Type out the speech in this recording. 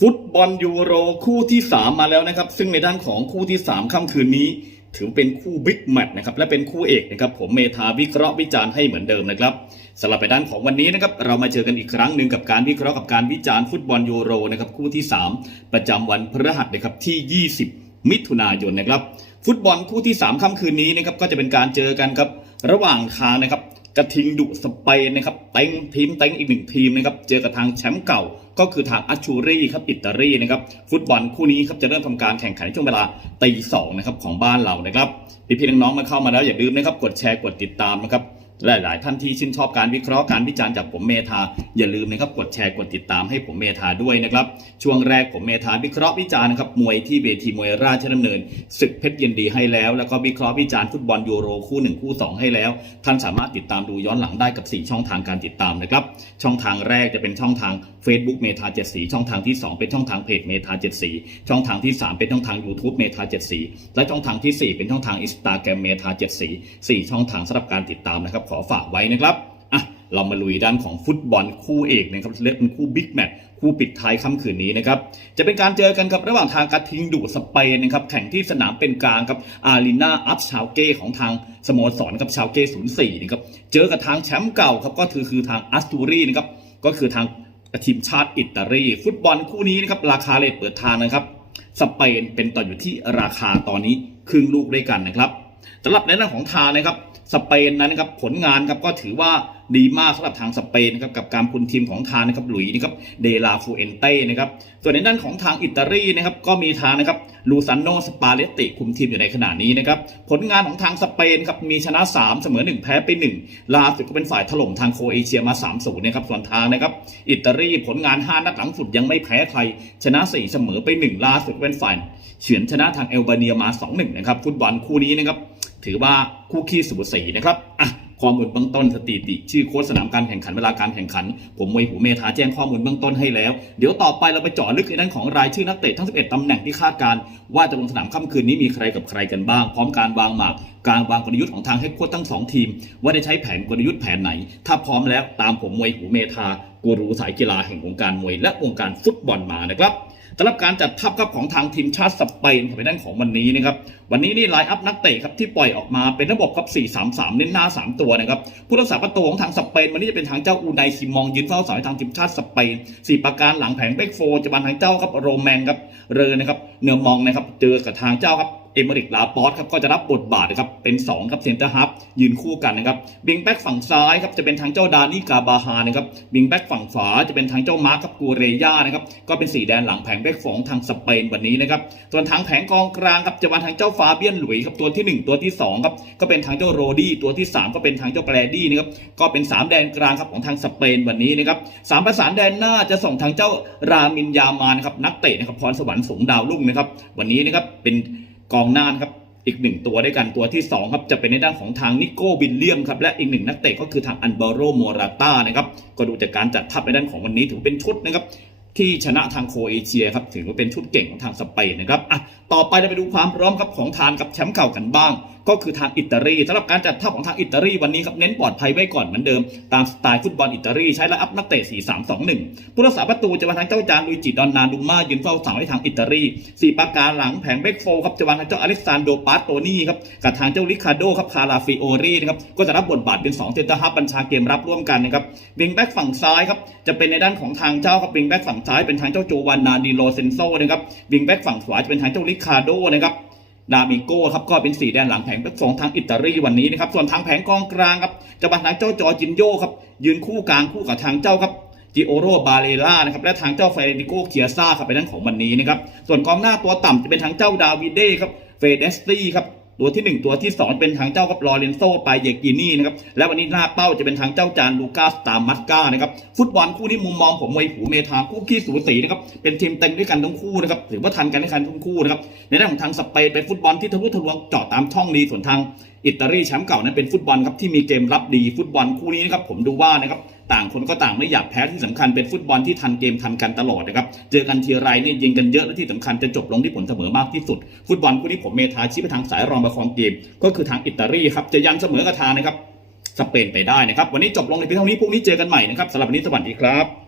ฟุตบอลยูโรคู่ที่ 3 มาแล้วนะครับ ซึ่งในด้านของคู่ที่ 3 ค่ำคืนนี้ ถือเป็นคู่บิ๊กแมตช์นะครับและเป็นคู่เอกนะครับ ผมเมธาวิเคราะห์วิจารณ์ให้เหมือนเดิมนะครับสำหรับในด้านของวันนี้นะครับเรามาเจอกันอีกครั้งหนึ่งกับการวิเคราะห์กับการวิจารณ์ฟุตบอลยูโรนะครับคู่ที่ 3 ประจำวันพฤหัสนะครับที่ 20 มิถุนายนนะครับ ฟุตบอลคู่ที่ 3 ค่ำคืนนี้นะครับก็จะเป็นการเจอกันครับระหว่างทางนะครับ กระทิงดุสเปนนะครับเต็งทีมเต็งอีกหนึ่งทีมนะครับเจอกับทางแชมป์เก่าก็คือทางอัชชูรี่ครับอิตาลีนะครับฟุตบอลคู่นี้ครับจะเริ่มทำการแข่งขันในช่วงเวลาตีสองนะครับของบ้านเรานะครับพี่ๆน้องๆมาเข้ามาแล้วอย่าลืมนะครับกดแชร์กดติดตามนะครับ หลาย ๆ ท่านที่ชื่นชอบการวิเคราะห์การวิจารณ์จากผมเมธาอย่าลืมนะครับกดแชร์กดติดตามให้ผมเมธาด้วยนะครับช่วงแรกผมเมธาวิเคราะห์วิจารณ์นะครับมวยที่เวทีมวยราชดำเนินศึกเพชรยินดีให้แล้ว แล้วก็วิเคราะห์วิจารณ์ฟุตบอลยูโรคู่หนึ่งคู่สองให้แล้ว ท่านสามารถติดตามดูย้อนหลังได้กับ 4 ช่องทางการติดตามนะครับช่องทางแรกจะเป็นช่องทาง Facebook เมธาเจ็ดสีช่องทางที่ 2 เป็นช่องทางเพจเมธาเจ็ดสีช่องทางที่ 3 เป็นช่องทาง YouTube เมธาเจ็ดสีและช่องทางที่ 4 เป็นช่องทางอินสตาแกรมเมธาเจ็ดสีสี่ช่องทางสำหรับการติดตามนะครับอฝากไว้นะครับอะเรามาลุยด้านของฟุตบอลคู่เอกนะครับเรียกเป็นคู่บิ๊กแมตช์คู่ปิดท้ายค่ำคืนนี้นะครับจะเป็นการเจอกันครับระหว่างทางกรทิงดุสเปนนะครับแข่งที่สนามเป็นกลางครับอารีนาอัพชาวเก้ของทางสโมสรกับชาวเก้04นะครับเจอกับทางแชมป์เก่าครับก็คือคือทางอัสตูรีนะครับก็คือทางทีมชาติอิตาลีฟุตบอลคู่นี้นะครับราคาเลทเปิดทางนะครับ สเปนเป็นต่ออยู่ที่ราคาตอนนี้ครึ่งลูกด้วยกันนะครับ สำหรับในเรื่องของทานนะครับสเปนนั้นนะครับผลงานครับก็ถือว่า ดีมากสำหรับทางสเปนนะครับกับการคุมทีมของทางนะครับหลุยส์นะครับเดลาฟูเอนเต้นะครับส่วนในด้านของทางอิตาลีนะครับก็มีทางนะครับลูซานโนสปาเลตติคุมทีมอยู่ในขณะนี้นะครับผลงานของทางสเปนครับมีชนะ 3 เสมอ 1 แพ้ไป 1ล่าสุดก็เป็นฝ่ายถล่มทางโคเอเชียมา 3-0นะครับส่วนทางนะครับอิตาลีผลงาน 5 นัดหลังสุดยังไม่แพ้ใคร ชนะ 4 เสมอไป 1ล่าสุดเป็นฝ่ายเฉือนชนะทางเอลบาเนียมา 2-1 นะครับฟุตบอลคู่นี้นะครับถือว่าคู่ขี้สูสีนะครับอะ ข้อมูลเบื้องต้นสถิติ ชื่อโค้ชสนามการแข่งขันเวลาการแข่งขัน ผมมวยหูเมธาแจ้งข้อมูลเบื้องต้นให้แล้ว เดี๋ยวต่อไปเราไปเจาะลึกในด้านของรายชื่อนักเตะทั้ง 11ตำแหน่งที่คาดการว่าจะลงสนามค่ำคืนนี้มีใครกับใครกันบ้าง พร้อมการวางหมากการวางกลยุทธ์ของทางให้โค้ชทั้งสองทีม ว่าได้ใช้แผนกลยุทธ์แผนไหน ถ้าพร้อมแล้วตามผมมวยหูเมธา กูรูสายกีฬาแห่งวงการมวย และวงการฟุตบอลมานะครับสำหรับการจัดทัพครับของทางทีมชาติสเปนในด้านของวันนี้นะครับวันนี้นี่ไลน์อัพนักเตะครับที่ปล่อยออกมาเป็นระบบครับ 4-3-3 เน้นหน้า 3 ตัวนะครับผู้รักษาประตูของทางสเปนวันนี้จะเป็นทางเจ้าอูไนซิมองยืนเฝ้าเสาให้ทางทีมชาติสเปนสี่ประการหลังแผงเบกโฟจะบันทางเจ้าครับโรแมนครับเรอนะครับเนอร์มองนะครับเจอกับทางเจ้าครับ เอเมริกลาปอสครับก็จะรับบทบาทนะครับเป็น2ครับเซนเตอร์ฮับยืนคู่กันนะครับบิงแบ็กฝั่งซ้ายครับจะเป็นทางเจ้าดานี่กาบาฮานะครับบิงแบ็กฝั่งขวาจะเป็นทางเจ้ามาร์คครับกูเรย่านะครับก็เป็นสีแดนหลังแผงแบ็กของทางสเปนวันนี้นะครับส่วนทางแผงกองกลางครับจะมาทางเจ้าฟาเบียนหลุยส์ครับตัวทีหนึ่1 ตัวที่2ครับก็เป็นทางเจ้าโรดี้ตัวที่ 3 ก็เป็นทางเจ้าแกรดี้นะครับก็เป็น 3 แดนกลางครับของทางสเปนวันนี้นะครับสามประสานแดนหน้าจะส่งทางเจ้ารามินยามานนะครับนักเตะนะครับพรสวรรค์สูงดาวรุ่งนะครับวันนี้นะครับเป็น กองหน้านครับอีกหนึ่งตัวด้วยกันตัวที่2ครับจะเป็นในด้านของทางนิโก้บิลเลียมครับและอีกหนึ่งนักเตะก็คือทางอันเบโรโมราต้านะครับก็ดูจากการจัดทัพในด้านของวันนี้ถือเป็นชุดนะครับที่ชนะทางโคเอเชียครับถือว่าเป็นชุดเก่งของทางสเปนนะครับอะต่อไปเราไปดูความพร้อมครับของทานกับแชมป์เก่ากันบ้างก็คือทางอิตาลีสำหรับการจัดทัพของทางอิตาลีวันนี้ครับเน้นปลอดภัยไว้ก่อนเหมือนเดิม ตามสไตล์ฟุตบอลอิตาลีใช้ระอัพนักเตะ 4-3-2-1 ผู้รักษาประตูจะมาทางเจ้าจานลุยจิดอนนาดุม่ายืนเฝ้าเสาให้ทางอิตาลีสี่ประกาหลังแผงเบกโฟครับจะวางทางเจ้าอเล็กซานโดปาโตนี่ครับกับทางเจ้าริคาโดครับคาราฟิโอรีนะครับก็จะรับบทบาทเป็น2เซนเตอร์ฮับบัญชาเกมรับร่วมกันนะครับวิงแบ็กฝั่งซ้ายครับจะเป็นในด้านของทางเจ้าครับวิงแบ็กฝั่งซ้ายเป็นทางเจ้าโจวานนาดิโลเซนโซนะครับวิงแบ็กฝั่งขวาจะเป็นทางเจ้าริคาโดนะครับ นามิโก้ครับก็เป็นสีแดนหลังแผงทั้งสองทางอิตาลีวันนี้นะครับส่วนทางแผงกองกลางครับจะมาทางเจ้าจอจินโยครับยืนคู่กลางคู่กับทางเจ้าครับจิโอโรบาเลล่านะครับและทางเจ้าเฟเดริโกเคียซ่าครับเป็นทั้งของวันนี้นะครับส่วนกองหน้าตัวต่ำจะเป็นทางเจ้าดาวิเด้ครับเฟเดสตี้ครับ ตัวที่ 1 ตัวที่ 2 เป็นทางเจ้าครับลอเรนโซไปเยกินี่นะครับและวันนี้หน้าเป้าจะเป็นทางเจ้าจานลูกาสตามัสกานะครับฟุตบอลคู่นี้มุมมองผมมวยหูเมธาคู่ขี้สูสีนะครับเป็นทีมเต็มด้วยกันทั้งคู่นะครับถือว่าทันกันด้วยกันทั้งคู่นะครับในด้านของทางสเปนเป็นฟุตบอลที่ทะลุทะลวงเจาะตามช่องดีส่วนทางอิตาลีแชมป์เก่านั้นเป็นฟุตบอลครับที่มีเกมรับดีฟุตบอลคู่นี้นะครับผมดูว่านะครับ ต่างคนก็ต่างไม่อยากแพ้ที่สำคัญเป็นฟุตบอลที่ทันเกมทันกันตลอดนะครับ เจอกันทีไรเนี่ยยิงกันเยอะและที่สำคัญจะจบลงที่ผลเสมอมากที่สุด ฟุตบอลคู่นี้ผมเมทาชี้ไปทางสายรองประคองเกม ก็คือทางอิตาลีครับจะยันเสมอกับทานะครับสเปนไปได้นะครับ วันนี้จบลงในเพียงเท่านี้พรุ่งนี้เจอกันใหม่นะครับสำหรับวันนี้สวัสดีครับ